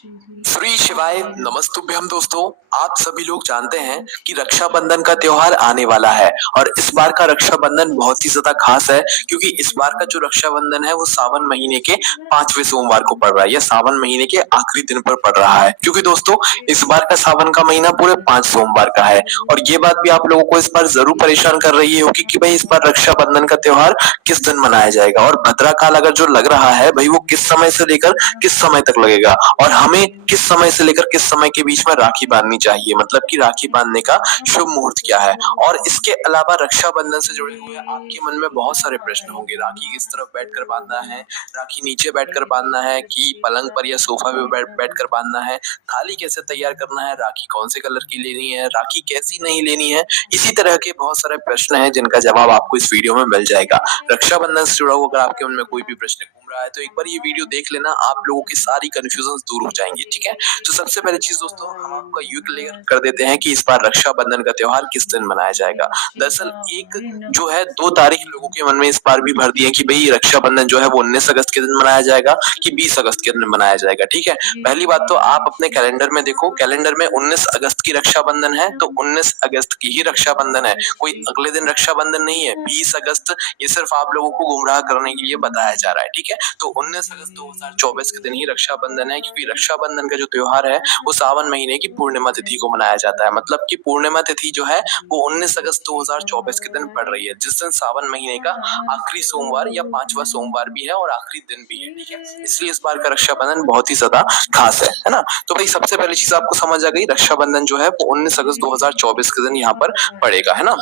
श्री शिवाय नमस्तुभ्यम दोस्तों। आप सभी लोग जानते हैं कि रक्षाबंधन का त्योहार आने वाला है और इस बार का रक्षाबंधन बहुत ही ज्यादा खास है क्योंकि इस बार का जो रक्षाबंधन है वो सावन महीने के 5वें सोमवार को पड़ रहा है या सावन महीने के आखिरी दिन पर पड़ रहा है। क्योंकि दोस्तों इस बार का सावन का महीना पूरे 5 सोमवार का है और ये बात भी आप लोगों को इस बार जरूर परेशान कर रही होगी कि भाई इस बार रक्षाबंधन का त्योहार किस दिन मनाया जाएगा और भद्रा काल अगर जो लग रहा है भाई वो किस समय से लेकर किस समय तक लगेगा और हमें किस समय से लेकर किस समय के बीच में राखी बांधनी चाहिए, मतलब कि राखी बांधने का शुभ मुहूर्त क्या है। और इसके अलावा रक्षाबंधन से जुड़े हुए आपके मन में बहुत सारे प्रश्न होंगे। राखी किस तरफ बैठकर बांधना है, राखी नीचे बैठकर बांधना है कि पलंग पर या सोफा पे बैठकर बांधना है, थाली कैसे तैयार करना है, राखी कौन से कलर की लेनी है, राखी कैसी नहीं लेनी है। इसी तरह के बहुत सारे प्रश्न हैं जिनका जवाब आपको इस वीडियो में मिल जाएगा। रक्षाबंधन से जुड़ा हुआ अगर आपके मन में कोई भी प्रश्न घूम रहा है तो एक बार ये वीडियो देख लेना, आप लोगों की सारी कंफ्यूजन दूर हो जाएंगी। ठीक है, तो सबसे पहली चीज दोस्तों हम आपका ये क्लियर कर देते हैं कि इस बार रक्षाबंधन का त्योहार किस दिन मनाया जाएगा। दरअसल एक जो है 2 तारीख लोगों के मन में इस बार भी भर दी है कि भाई रक्षाबंधन जो है वो 19 अगस्त के दिन मनाया जाएगा कि 20 अगस्त के दिन मनाया जाएगा। ठीक है, पहली बात तो आप अपने कैलेंडर में देखो, कैलेंडर में 19 अगस्त की रक्षाबंधन है तो 19 अगस्त की ही रक्षाबंधन है, कोई अगले दिन रक्षाबंधन नहीं है। 20 अगस्त ये सिर्फ आप लोगों को गुमराह करने के लिए बताया जा रहा है। ठीक है, तो 19 अगस्त 2024 के दिन ही रक्षाबंधन है क्योंकि रक्षाबंधन का जो त्योहार है वो सावन महीने की पूर्णिमा तिथि को मनाया जाता है। मतलब कि पूर्णिमा तिथि जो है वो 19 अगस्त 2024 के दिन पड़ रही है, जिस दिन सावन महीने का आखिरी सोमवार या 5वां सोमवार भी है और आखिरी दिन भी है। ठीक है, इसलिए इस बार का रक्षाबंधन बहुत ही ज्यादा खास है ना। तो भाई सबसे पहली चीज आपको समझ आ गई, रक्षाबंधन जो है वो 19 अगस्त 2024 के दिन यहाँ पर पड़ेगा, है ना।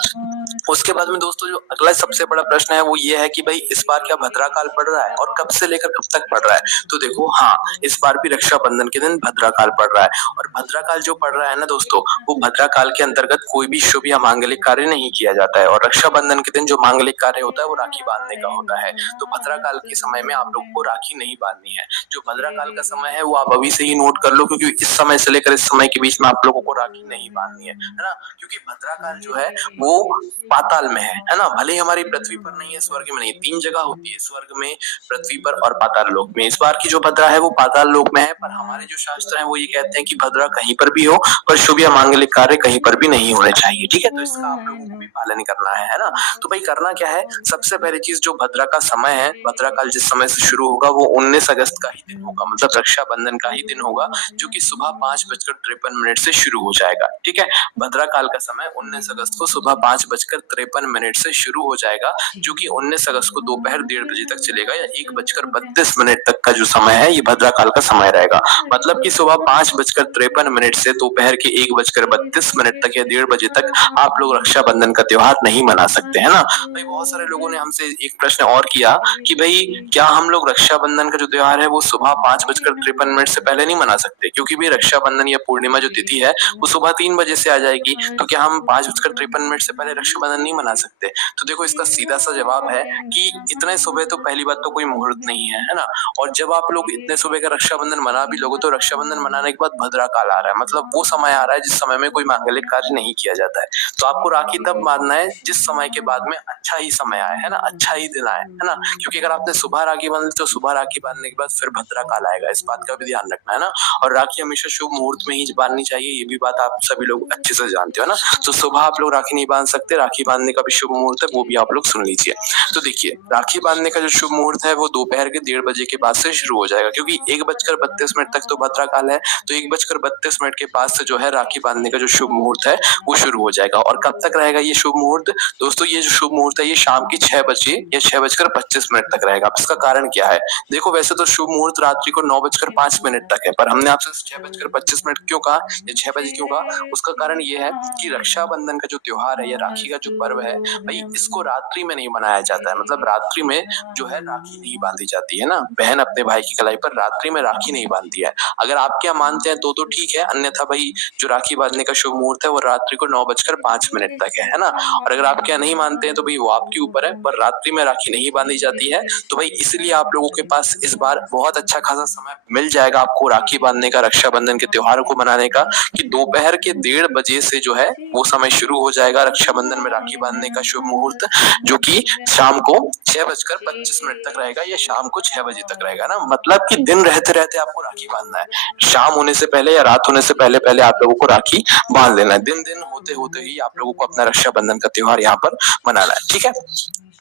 उसके बाद में दोस्तों जो अगला सबसे बड़ा प्रश्न है वो ये है कि भाई इस बार क्या भद्रा काल पड़ रहा है और कब से लेकर कब तक पड़ रहा है। तो देखो हाँ, इस बार भी रक्षाबंधन के दिन भद्रा काल पड़ रहा है और भद्रा काल जो पड़ रहा है ना दोस्तों, वो भद्रा काल के अंतर्गत कोई भी शुभ या मांगलिक कार्य नहीं किया जाता है और रक्षाबंधन के दिन जो मांगलिक कार्य होता है वो राखी बांधने का होता है। तो भद्रा काल के समय में आप लोगों को राखी नहीं बांधनी है। जो भद्रा काल का समय है वो आप अभी से ही नोट कर लो क्योंकि इस समय से लेकर इस समय के बीच में आप लोगों को राखी नहीं बांधनी है ना। क्योंकि भद्रा काल जो है वो पाताल में है ना। भले ही हमारी पृथ्वी पर नहीं है, स्वर्ग में नहीं, 3 जगह होती है, स्वर्ग में, पृथ्वी पर और पाताल लोक में। इस बार की जो भद्रा है वो पाताल लोक में है, पर हमारे जो शास्त्र हैं वो ये कहते हैं कि भद्रा कहीं पर भी हो पर शुभ या मांगलिक कार्य कहीं पर भी नहीं होने चाहिए। ठीक है, तो इसका आप लोगों को भी पालन करना है ना। तो भाई करना क्या है, सबसे पहली चीज जो भद्रा का समय है, भद्रा काल जिस समय से शुरू होगा वो 19 अगस्त का ही दिन होगा, मतलब रक्षाबंधन का ही दिन होगा, जो कि सुबह 5:53 से शुरू हो जाएगा। ठीक है, भद्रा काल का समय 19 अगस्त को सुबह 5:53 से शुरू हो जाएगा, जो कि 19 अगस्त को दोपहर 1:30 बजे तक चलेगा या 1:32 तक का जो समय है ये भद्रा काल का समय रहेगा। मतलब कि सुबह 5:53 से दोपहर के 1:32 तक या 1:30 बजे तक आप लोग रक्षाबंधन का त्योहार नहीं मना सकते, है ना। भाई बहुत सारे लोगों ने हमसे एक प्रश्न और किया कि भाई क्या हम लोग रक्षाबंधन का जो त्योहार है वो सुबह 5:53 से पहले नहीं मना सकते, क्योंकि भी रक्षाबंधन या पूर्णिमा जो तिथि है वो सुबह 3 बजे से आ जाएगी, तो क्या हम 5:53 से पहले रक्षाबंधन नहीं मना सकते। तो देखो इसका सीधा सा जवाब है कि इतने सुबह तो पहली बात तो कोई मुहूर्त नहीं है, है ना। और जब आप लोग इतने सुबह का रक्षाबंधन मना भी लोगे तो रक्षाबंधन मनाने के बाद भद्रा काल आ रहा है, मतलब वो समय आ रहा है जिस समय में कोई मांगलिक कार्य नहीं किया जाता है। तो आपको राखी तब बांधना है जिस समय के बाद में अच्छा ही समय आए, है ना, अच्छा ही दिन आए, है ना। क्योंकि अगर आपने सुबह राखी बांधी तो सुबह राखी बांधने के बाद फिर भद्रा काल आएगा, इस बात का भी ध्यान रखना है ना। और राखी हमेशा शुभ मुहूर्त में ही बांधनी चाहिए, ये भी बात आप सभी लोग अच्छे से जानते हो ना। तो सुबह आप लोग राखी नहीं बांध सकते, राखी बांधने का भी शुभ मुहूर्त है वो भी आप लोग सुन लीजिए। तो देखिए राखी बांधने का जो शुभ मुहूर्त है वो दोपहर के 1:30 बजे के बाद से शुरू हो जाएगा, क्योंकि 1:32 तक तो भद्रा काल है, तो 1:32 के बाद से जो है राखी बांधने का जो शुभ मुहूर्त है वो शुरू हो जाएगा। और कब तक रहेगा ये शुभ मुहूर्त दोस्तों, ये जो शुभ मुहूर्त है ये शाम की 6 बजे या 6:25 तक रहेगा। अब इसका कारण क्या है, देखो वैसे तो शुभ मुहूर्त रात्रि को 9:05 तक है, पर हमने आपसे 6:25 क्यों कहा या 6 बजे क्यों कहा, उसका कारण ये है कि रक्षाबंधन का जो त्योहार है या राखी का जो पर्व है भाई इसको रात्रि में नहीं मनाया जाता है। मतलब रात्रि में जो है राखी नहीं बांधी जाती है ना, बहन अपने भाई की कलाई पर रात्रि में राखी नहीं बांधती है। अगर आप क्या मानते हैं तो ठीक है, अन्यथा भाई जो राखी बांधने का शुभ मुहूर्त है वो रात्रि को 9:05 तक है ना। और अगर आप क्या नहीं मानते हैं तो भाई वो आपके ऊपर है, पर रात्रि में राखी नहीं बांधी जाती है। तो भाई इसलिए आप लोगों के पास इस बार बहुत अच्छा खासा समय मिल जाएगा आपको राखी बांधने का, रक्षाबंधन के त्योहार को मनाने का, कि दोपहर के 1:30 बजे से जो है वो समय शुरू हो जाएगा रक्षाबंधन में राखी बांधने का शुभ मुहूर्त, जो कि शाम को 6:25 तक रहेगा या शाम को 6 बजे तक रहेगा ना। मतलब कि दिन रहते रहते आपको राखी बांधना है, शाम होने से पहले या रात होने से पहले पहले आप लोगों को राखी बांध लेना है। दिन दिन होते होते ही आप लोगों को अपना रक्षाबंधन का त्योहार यहाँ पर मनाना है, ठीक है।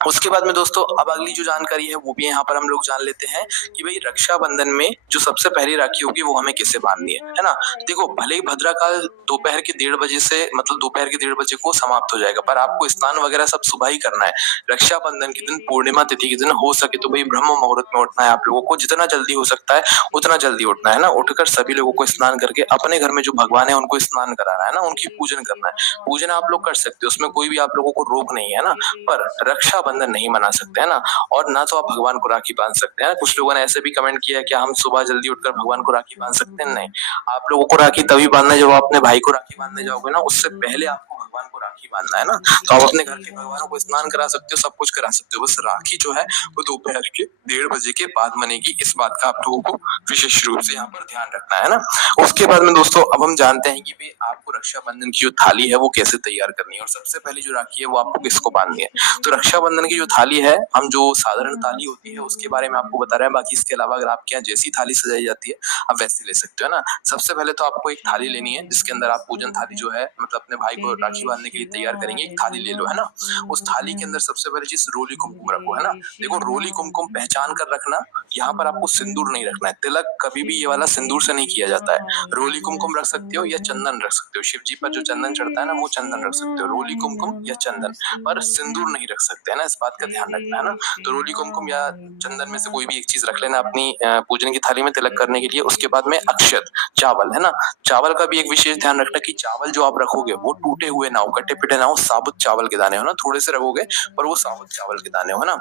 उसके बाद में दोस्तों अब अगली जो जानकारी है वो भी यहाँ पर हम लोग जान लेते हैं कि भाई रक्षाबंधन में जो सबसे पहली राखी होगी वो हमें किससे बांधनी है ना। देखो भले ही भद्रा काल दोपहर के 1:30 से मतलब दोपहर के 1:30 को समाप्त हो जाएगा, पर आपको स्नान वगैरह सब सुबह ही करना है। रक्षाबंधन के दिन पूर्णिमा तिथि के दिन हो सके तो भाई ब्रह्म मुहूर्त में उठना है आप लोगों को, जितना जल्दी हो सकता है उतना जल्दी उठना है ना। उठकर सभी लोगों को स्नान करके अपने घर में जो भगवान है उनको स्नान कराना है ना, उनकी पूजन करना है। पूजन आप लोग कर सकते हो, उसमें कोई भी आप लोगों को रोक नहीं है ना, पर रक्षाबंधन नहीं मना सकते है ना। और ना तो आप भगवान को राखी बांध सकते हैं। कुछ लोगों ने ऐसे भी कमेंट किया कि हम सुबह जल्दी उठकर भगवान को राखी बांध सकते हैं, नहीं। आप लोगों को राखी तभी बांधना है जब आप अपने भाई को राखी बांधने जाओगे ना, उससे पहले आपको भगवान को राखी बांधना है ना। तो आप अपने घर के भगवानों को स्नान करा सकते हो, सब कुछ करा सकते हो, बस राखी जो है वो दोपहर के 1:30 के बाद बनेगी। इस बात का आप लोगों को विशेष रूप से यहाँ पर ध्यान रखना है ना। उसके बाद में दोस्तों अब हम जानते हैं कि भाई आपको रक्षाबंधन की जो थाली है वो कैसे तैयार करनी है, और सबसे पहले जो राखी है वो आपको किसको बांधनी है। तो रक्षाबंधन की जो थाली है, हम जो साधारण थाली होती है उसके बारे में आपको बता रहे हैं। बाकी इसके अलावा अगर आपके यहाँ जैसी थाली सजाई जाती है आप वैसी ले सकते हो ना। सबसे पहले तो आपको एक थाली लेनी है जिसके अंदर आप पूजन थाली जो है मतलब अपने भाई को राखी बांधने के लिए तैयार करेंगे, एक थाली ले लो है ना। उस थाली के अंदर सबसे पहले चीज रोली कुमकुम रखो है ना। देखो रोली कुमकुम पहचान कर रखना, यहाँ पर आपको सिंदूर नहीं रखना है। तिलक कभी भी ये वाला सिंदूर से नहीं किया जाता है। रोली कुमकुम रख सकते हो या चंदन रख सकते हो, शिव जी पर जो चंदन चढ़ता है ना वो चंदन रख सकते हो, रोली कुमकुम या चंदन, पर सिंदूर नहीं रख सकते है ना, इस बात का ध्यान रखना है ना। तो रोली कुमकुम या चंदन में से कोई भी एक चीज रख लेना अपनी पूजन की थाली में तिलक करने के लिए। उसके बाद में अक्षत चावल है ना, चावल का भी एक विशेष ध्यान रखना कि चावल जो आप रखोगे वो टूटे हुए ना हो, कटे पिटे ना हो, साबुत चावल के दाने हो ना, थोड़े से रखोगे पर वो साबुत चावल के दाने हो ना।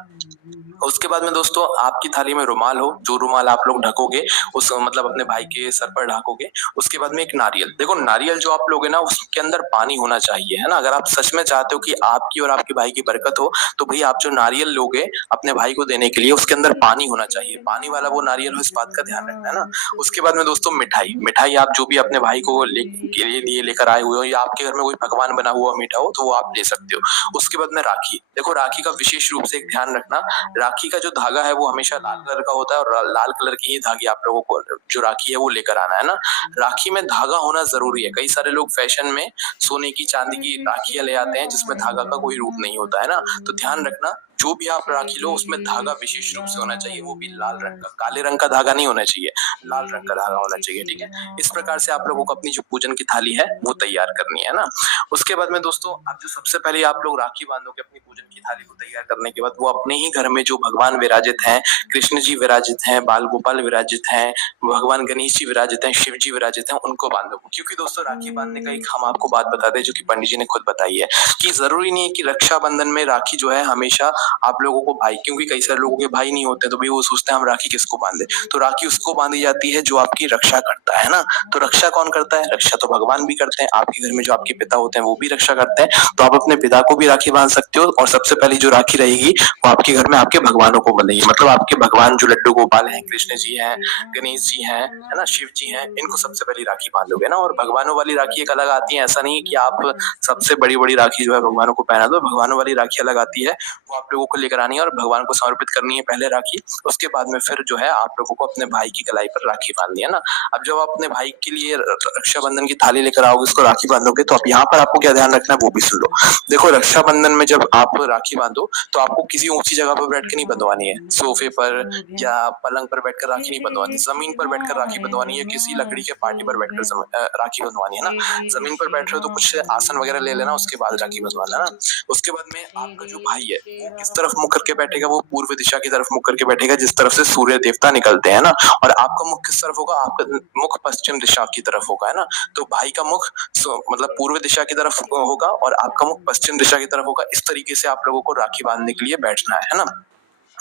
उसके बाद में दोस्तों आपकी थाली में रुमाल हो, जो रुमाल आप लोग ढकोगे उस मतलब अपने भाई के सर पर ढकोगे। उसके बाद में एक नारियल, देखो नारियल जो आप लोगे ना उसके अंदर पानी होना चाहिए है ना। अगर आप सच में चाहते हो कि आपकी और आपके भाई की बरकत हो तो भाई आप जो नारियल लोगे अपने भाई को देने के लिए उसके अंदर पानी होना चाहिए, पानी वाला वो नारियल हो, इस बात का ध्यान रखना है ना। उसके बाद में दोस्तों मिठाई, मिठाई आप जो भी अपने भाई को लेकर आए हुए हो या आपके घर में कोई पकवान बना हुआ मीठा हो तो वो आप ले सकते हो। उसके बाद में राखी, देखो राखी का विशेष रूप से एक ध्यान रखना, राखी का जो धागा है वो हमेशा लाल कलर का होता है और लाल कलर की ही धागे आप लोगों को जो राखी है वो लेकर आना है ना। राखी में धागा होना जरूरी है। कई सारे लोग फैशन में सोने की चांदी की राखियां ले आते हैं जिसमें धागा का कोई रूप नहीं होता है ना। तो ध्यान रखना जो भी आप राखी लो उसमें धागा विशेष रूप से होना चाहिए, वो भी लाल रंग का, काले रंग का धागा नहीं होना चाहिए, लाल रंग का धागा होना चाहिए, ठीक है। इस प्रकार से आप लोगों को अपनी जो पूजन की थाली है वो तैयार करनी है ना। उसके बाद में दोस्तों आप जो सबसे पहले आप लोग राखी बांधोगे अपनी पूजन की थाली को तैयार करने के बाद वो अपने ही घर में जो भगवान विराजित हैं, कृष्ण जी विराजित हैं, बाल गोपाल विराजित हैं, भगवान गणेश जी विराजित हैं, शिव जी विराजित हैं, उनको बांधो। क्योंकि दोस्तों राखी बांधने का एक हम आपको बात बता दें जो कि पंडित जी ने खुद बताई है कि जरूरी नहीं है कि रक्षाबंधन में राखी जो है हमेशा आप लोगों को भाई, क्योंकि कई सारे लोगों के भाई नहीं होते तो भाई वो सोचते हैं हम राखी किसको बांधे। तो राखी उसको बांधी जाती है जो आपकी रक्षा करता है ना। तो रक्षा कौन करता है, रक्षा तो भगवान भी करते हैं। आपके घर में जो आपके पिता होते हैं वो भी रक्षा करते हैं, तो आप अपने पिता को भी राखी बांध सकते हो। और सबसे पहली जो राखी रहेगी वो आपके घर में आपके भगवानों को बंधेगी, मतलब आपके भगवान जो लड्डू गोपाल हैं, कृष्ण जी हैं, गणेश जी हैं है ना, शिव जी हैं, इनको सबसे पहली राखी बांधोगे ना। और भगवानों वाली राखी एक अलग आती है, ऐसा नहीं है कि आप सबसे बड़ी बड़ी राखी जो है भगवानों को पहना दो। भगवानों वाली राखी अलग आती है, वो आप लोगों को लेकर आनी है और भगवान को समर्पित करनी है पहले राखी। उसके बाद में फिर जो है आप लोगों को अपने भाई की कलाई पर राखी बांधनी है ना। अब जब आप अपने भाई के लिए रक्षाबंधन की थाली लेकर आओगे उसको राखी बांधोगे तो अब यहाँ पर आपको क्या ध्यान रखना है वो भी सुन लो। देखो रक्षाबंधन में जब आप राखी बांधो तो आपको किसी ऊंची जगह पर बैठ के नहीं बंधवानी है, सोफे पर या पलंग पर बैठकर राखी नहीं बंधवानी, जमीन पर बैठकर राखी बंधवानी है, किसी लकड़ी के पार्टी पर बैठकर राखी बंधवानी है ना। जमीन पर बैठ रहे हो तो कुछ आसन वगैरह ले लेना, उसके बाद राखी बंधवाना ना। उसके बाद में आपका जो भाई है वो किस तरफ मुख करके बैठेगा, वो पूर्व दिशा की तरफ मुख करके बैठेगा जिस तरफ से सूर्य देवता निकलते हैं ना। और आपका मुख किस तरफ होगा, आपका मुख पश्चिम दिशा की तरफ होगा है ना। तो भाई का मुख मतलब पूर्व दिशा की तरफ होगा और आपका मुख पश्चिम दिशा की तरफ होगा। इस तरीके से आप लोगों को राखी बांधने के लिए बैठना है ना।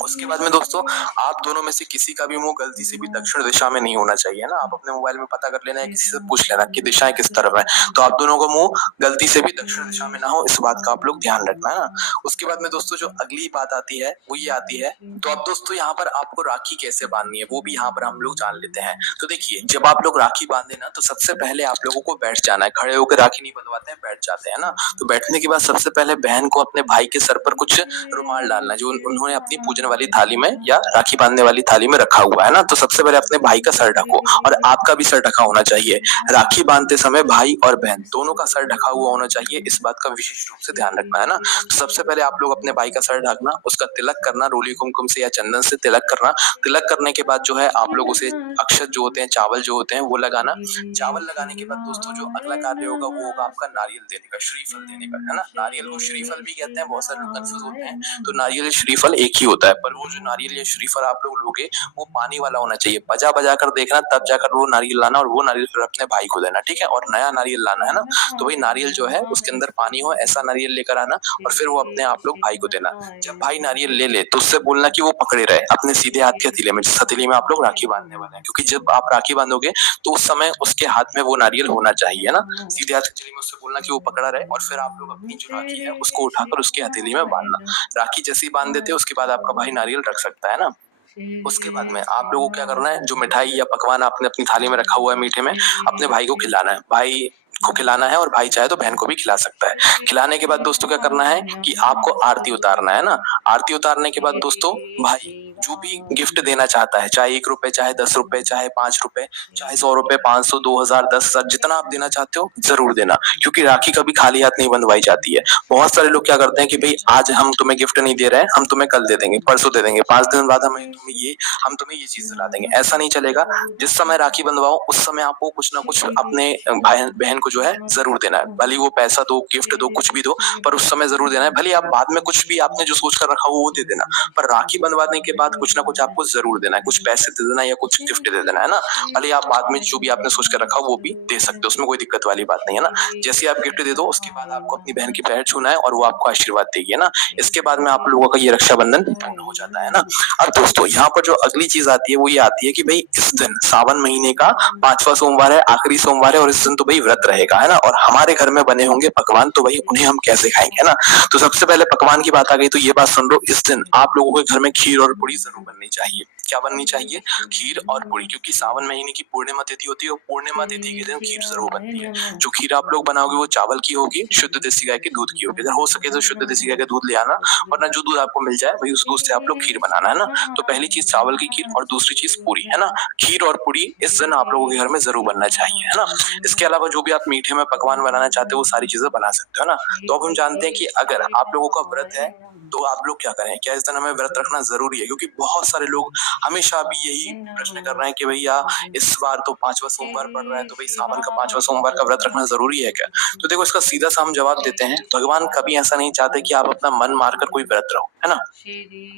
उसके बाद में दोस्तों आप दोनों में से किसी का भी मुंह गलती से भी दक्षिण दिशा में नहीं होना चाहिए ना। आप अपने मोबाइल में पता कर लेना या किसी से पूछ लेना कि दिशाएं किस तरफ है, तो आप दोनों का मुंह गलती से भी दक्षिण दिशा में ना हो, इस बात का आप लोग ध्यान रखना है ना। उसके बाद में दोस्तों जो अगली बात आती है वो ये आती है, तो अब दोस्तों यहाँ पर आपको राखी कैसे बांधनी है वो भी यहाँ पर हम लोग जान लेते हैं। तो देखिए जब आप लोग राखी बांधे ना, तो सबसे पहले आप लोगों को बैठ जाना है, खड़े होकर राखी नहीं बंधवाते हैं, बैठ जाते हैं ना। तो बैठने के बाद सबसे पहले बहन को अपने भाई के सर पर कुछ रुमाल डालना है जो उन्होंने अपनी पूजन वाली थाली में या राखी बांधने वाली थाली में रखा हुआ है ना। तो सबसे पहले अपने भाई का सर ढको और आपका भी सर ढका होना चाहिए। राखी बांधते समय भाई और बहन दोनों का सर ढका हुआ होना चाहिए, इस बात का विशेष रूप से ध्यान रखना है ना। तो सबसे पहले आप लोग अपने भाई का सर ढकना, उसका तिलक करना, रोली कुमकुम से या चंदन से तिलक करना। तिलक करने के बाद जो है आप लोग उसे अक्षत जो होते हैं, चावल जो होते हैं वो लगाना। चावल लगाने के बाद दोस्तों जो अगला कार्य होगा वो होगा आपका नारियल देने का, श्रीफल देने का, है ना। नारियल को श्रीफल भी कहते हैं, बहुत सारे लोग कंफ्यूज होते हैं। तो नारियल श्रीफल एक ही होता है, पर वो जो नारियल या श्रीफल आप लोग लोगे वो पानी वाला होना चाहिए। बजा बजा कर देखना, तब जाकर वो नारियल लाना और वो नारियल फिर अपने भाई को देना, ठीक है। और नया नारियल लाना है ना, तो वही नारियल जो है उसके अंदर पानी हो ऐसा नारियल लेकर आना और फिर वो अपने आप लोग भाई को देना। जब भाई नारियल ले ले तो उससे बोलना कि वो पकड़े रहे अपने सीधे हाथ के हथेली में, जिस हथेली में आप लोग राखी बांधने वाले हैं, क्योंकि जब आप राखी बांधोगे तो उस समय उसके हाथ में वो नारियल होना चाहिए ना। सीधे हाथ हथेली में उससे बोलना कि वो पकड़ा रहे और फिर आप लोग अपनी जो राखी है उसको उठाकर उसके हथेली में बांधना। राखी जैसे ही बांध देते हैं उसके बाद आपका भाई नारियल रख सकता है ना। उसके बाद में आप लोगों को क्या करना है, जो मिठाई या पकवान आपने अपनी थाली में रखा हुआ है मीठे में, अपने भाई को खिलाना है। भाई को खिलाना है और भाई चाहे तो बहन को भी खिला सकता है। खिलाने के बाद दोस्तों क्या करना है कि आपको आरती उतारना है ना। आरती उतारने के बाद दोस्तों भाई जो भी गिफ्ट देना चाहता है, चाहे 1 रुपए, चाहे 10 रुपए, चाहे 5 रुपए, चाहे 100 रुपए, 500, 2000, 10,000, जितना आप देना चाहते हो जरूर देना, क्योंकि राखी कभी खाली हाथ नहीं बंधवाई जाती है। बहुत सारे लोग क्या करते हैं कि भाई आज हम तुम्हें गिफ्ट नहीं दे रहे हैं, हम तुम्हें कल दे देंगे, परसों दे देंगे, 5 दिन बाद हम तुम्हें ये चीज दिला देंगे। ऐसा नहीं चलेगा। जिस समय राखी बंधवाओ उस समय आपको कुछ ना कुछ अपने भाई बहन को जो है जरूर देना है। भले वो पैसा दो, गिफ्ट दो, कुछ भी दो, पर उस समय जरूर देना है। भले आप बाद में कुछ भी आपने जो सोच कर रखा हो वो दे देना, पर राखी बंधवाने के बाद कुछ ना कुछ आपको जरूर देना है। कुछ पैसे दे देना या कुछ गिफ्ट दे देना, है ना। भले आप बाद में जो भी आपने सोच कर रखा हो वो भी दे सकते हो, उसमें कोई दिक्कत वाली बात नहीं है ना। जैसे आप गिफ्ट दे दो उसके बाद आपको अपनी बहन के पैर छूना है और वो आपको आशीर्वाद देगी, है ना। इसके बाद में आप लोगों का ये रक्षाबंधन पूर्ण हो जाता है ना। अब दोस्तों यहाँ पर जो अगली चीज आती है वो ये आती है कि भाई इस दिन सावन महीने का 5वां सोमवार है, आखिरी सोमवार है और इस दिन तो भाई व्रत रहेगा, है ना। और हमारे घर में बने होंगे पकवान, तो भाई उन्हें हम कैसे खाएंगे, है ना। तो सबसे पहले पकवान की बात आ गई, तो ये बात सुन लो, इस दिन आप लोगों के घर में खीर और पूरी जरूर बननी चाहिए। क्या बननी चाहिए? खीर और पूरी, क्योंकि सावन महीने की पूर्णिमा तिथि होती है और पूर्णिमा तिथि के दिन खीर जरूर बनती है। जो खीर आप लोग बनाओगे वो चावल की होगी, शुद्ध देसी गाय के दूध की होगी। अगर हो सके तो शुद्ध देसी गाय का दूध ले आना, वरना जो दूध आपको मिल जाए भाई उस दूध से आप लोग खीर बनाना, है ना। तो पहली चीज चावल की खीर और दूसरी चीज पूरी, है ना। खीर और पूरी इस दिन आप लोगों के घर में जरूर बनना चाहिए, है ना। इसके अलावा जो भी आप मीठे में पकवान बनाना चाहते हो वो सारी चीजें बना सकते हो ना। तो अब हम जानते हैं कि अगर आप लोगों का व्रत है तो आप लोग क्या करें, क्या इस दिन हमें व्रत रखना जरूरी है? क्योंकि बहुत सारे लोग हमेशा भी यही प्रश्न कर रहे हैं कि भैया इस बार तो 5वां सोमवार पड़ रहा है, तो भाई सावन का 5वां सोमवार का व्रत रखना जरूरी है क्या? तो देखो इसका सीधा सा हम जवाब देते हैं, भगवान कभी ऐसा नहीं चाहते कि आप अपना मन मारकर कोई व्रत रहो, है ना।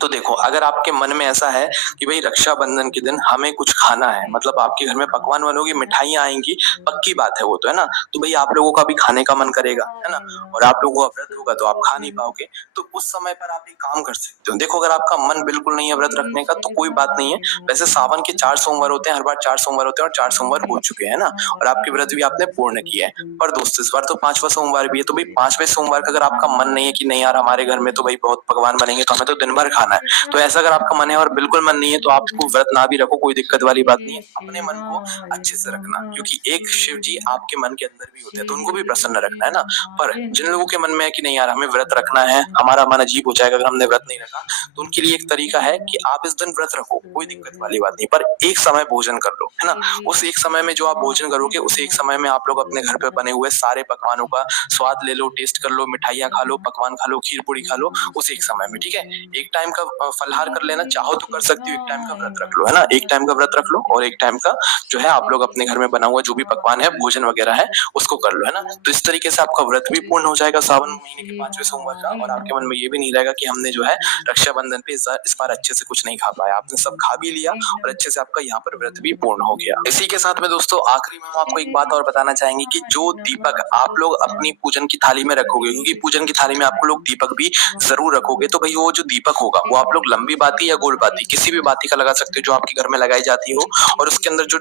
तो देखो अगर आपके मन में ऐसा है कि भाई रक्षाबंधन के दिन हमें कुछ खाना है, मतलब आपके घर में पकवान बनोगे, मिठाइयां आएंगी, पक्की बात है वो तो, है ना। तो भाई आप लोगों का भी खाने का मन करेगा, है ना। और आप लोगों का व्रत होगा तो आप खा नहीं पाओगे, तो उस समय पर आप एक काम कर सकते हो। देखो अगर आपका मन बिल्कुल नहीं है व्रत रखने का तो कोई बात नहीं है। वैसे सावन के 4 सोमवार होते हैं, हर बार 4 सोमवार होते हैं और 4 सोमवार हो चुके हैं ना, और आपके व्रत भी आपने पूर्ण किया है। पर दोस्तों इस बार तो 5वां सोमवार भी है, तो भाई 5वें सोमवार का अगर आपका मन नहीं है कि नहीं यार हमारे घर में तो भाई बहुत पकवान बनेंगे तो हमें तो दिन भर खाना है, तो ऐसा अगर आपका मन है और बिल्कुल मन नहीं है तो आपको व्रत ना भी रखो, कोई दिक्कत वाली बात नहीं है। अपने मन को अच्छे से रखना, क्योंकि एक शिव जी आपके मन के अंदर भी होते हैं, तो उनको भी प्रसन्न रखना, है ना। पर जिन लोगों के मन में है कि नहीं यार हमें व्रत रखना है, हमारा मन अजीब हो जाएगा अगर हमने व्रत नहीं रखा, तो उनके लिए एक तरीका है कि आप इस दिन व्रत रखो, कोई दिक्कत वाली बात नहीं, पर एक समय भोजन कर लो, है ना। उस एक समय में जो आप भोजन करोगे उस एक समय में आप लोग अपने घर पे बने हुए सारे पकवानों का स्वाद ले लो, टेस्ट कर लो, मिठाइयां खा लो, पकवान खा लो, खीर पूरी खा लो उस एक समय में, ठीक है। एक टाइम का फलहार कर लेना, चाहो तो कर सकती हो, एक टाइम का व्रत रख लो, है ना। एक टाइम का व्रत रख लो और एक टाइम का जो है आप लोग अपने घर में बना हुआ जो भी पकवान है, भोजन वगैरह है उसको कर लो, है ना। तो इस तरीके से आपका व्रत भी पूर्ण हो जाएगा सावन महीने के 5वें सोमवार का, और आपके मन में ये भी नहीं रहेगा कि हमने जो है रक्षाबंधन पे इस बार अच्छे से कुछ नहीं खा पाया। आपने सब सब खा भी लिया और अच्छे से आपका यहाँ पर व्रत भी पूर्ण हो गया। इसी के साथ में दोस्तों आखिरी में हम आपको एक बात और बताना चाहेंगे कि जो दीपक आप लोग अपनी पूजन की थाली में रखोगे, क्योंकि पूजन की थाली में आप लोग दीपक भी जरूर रखोगे, तो भाई वो जो दीपक होगा वो आप लोग लंबी बाती या गोल बाती किसी भी बाती का लगा सकते हो जो आपके घर में लगाई जाती हो, और उसके अंदर जो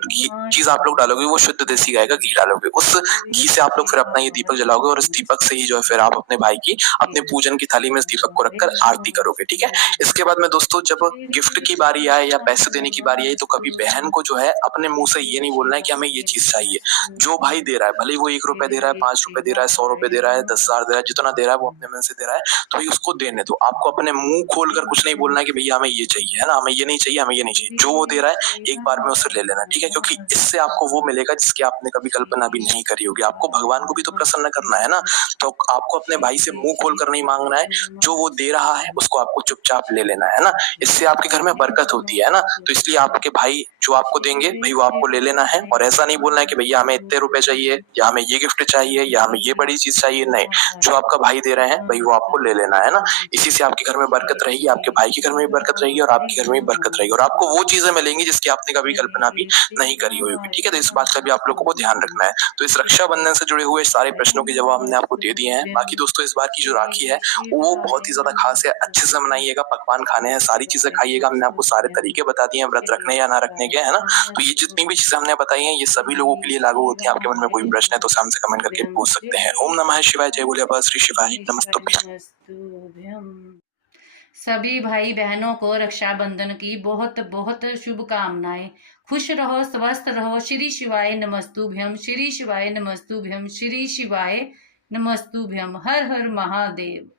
चीज आप लोग डालोगे वो शुद्ध देसी गाय का घी डालोगे। उस घी से आप लोग फिर अपना ये दीपक जलाओगे और इस दीपक से ही जो है फिर आप अपने भाई की अपने पूजन की थाली में इस दीपक को रखकर आरती करोगे, ठीक है। इसके बाद में दोस्तों जब गिफ्ट की बारी आए या पैसे देने की बारी आई, तो कभी बहन को जो है अपने मुंह से ये नहीं बोलना है कि हमें ये चीज चाहिए। जो भाई दे रहा है, भले वो 1 रुपए दे रहा है, 5 रुपए दे रहा है, 100 रुपए दे रहा है, 10,000 दे रहा है, जितना दे रहा है वो अपने मन से दे रहा है, तो भाई उसको देने दो। आपको अपने मुंह खोलकर कुछ नहीं बोलना है कि भैया हमें ये चाहिए, है ना, हमें ये नहीं चाहिए, हमें ये नहीं चाहिए। जो वो दे रहा है एक बार में उससे ले लेना, ठीक है, क्योंकि इससे आपको वो मिलेगा जिसकी आपने कभी कल्पना भी नहीं करी होगी। आपको भगवान को भी तो प्रसन्न करना है ना, तो आपको अपने भाई से मुंह खोलकर नहीं मांगना है, जो वो दे रहा है उसको आपको चुपचाप ले लेना है ना। इससे आपके घर में बरकत होती है ना, तो इसलिए आपके भाई जो आपको देंगे भाई वो आपको ले लेना है, और ऐसा नहीं बोलना है कि भैया हमें इतने रुपए चाहिए या हमें ये गिफ्ट चाहिए या हमें ये बड़ी चीज चाहिए, नहीं, जो आपका भाई दे रहे हैं भाई वो आपको ले लेना है ना। इसी से आपके घर में बरकत रहेगी, आपके भाई के घर में भी बरकत रहेगी और आपके घर में भी बरकत रहेगी, और आपको वो चीजें मिलेंगी जिसकी आपने कभी कल्पना भी नहीं करी होगी, ठीक है। तो इस बात का भी आप लोगों को ध्यान रखना है। तो इस रक्षाबंधन से जुड़े हुए सारे प्रश्नों के जवाब हमने आपको दे दिए हैं। बाकी दोस्तों इस बार की जो राखी है वो बहुत ही ज्यादा खास है, अच्छे से मनाइएगा, पकवान खाने हैं, सारी चीजें खाइएगा। हमने आपको सारे तरीके बता दिए हैं व्रत रखने या ना रखने के, है ना। तो ये जितनी भी चीजें हमने बताई हैं ये सभी लोगों के लिए लागू होती है। आपके मन में कोई प्रश्न है तो हमसे कमेंट करके पूछ सकते हैं। ओम नमः शिवाय, जय बोले श्री शिवाय, नमस्तुभ्यं। सभी भाई बहनों को रक्षाबंधन की बहुत बहुत शुभकामनाएं। खुश रहो, स्वस्थ रहो। श्री शिवाय नमस्तुभ्यम, श्री शिवाय नमस्तुभ्यम, श्री शिवाय नमस्तुभ्यम। हर हर महादेव।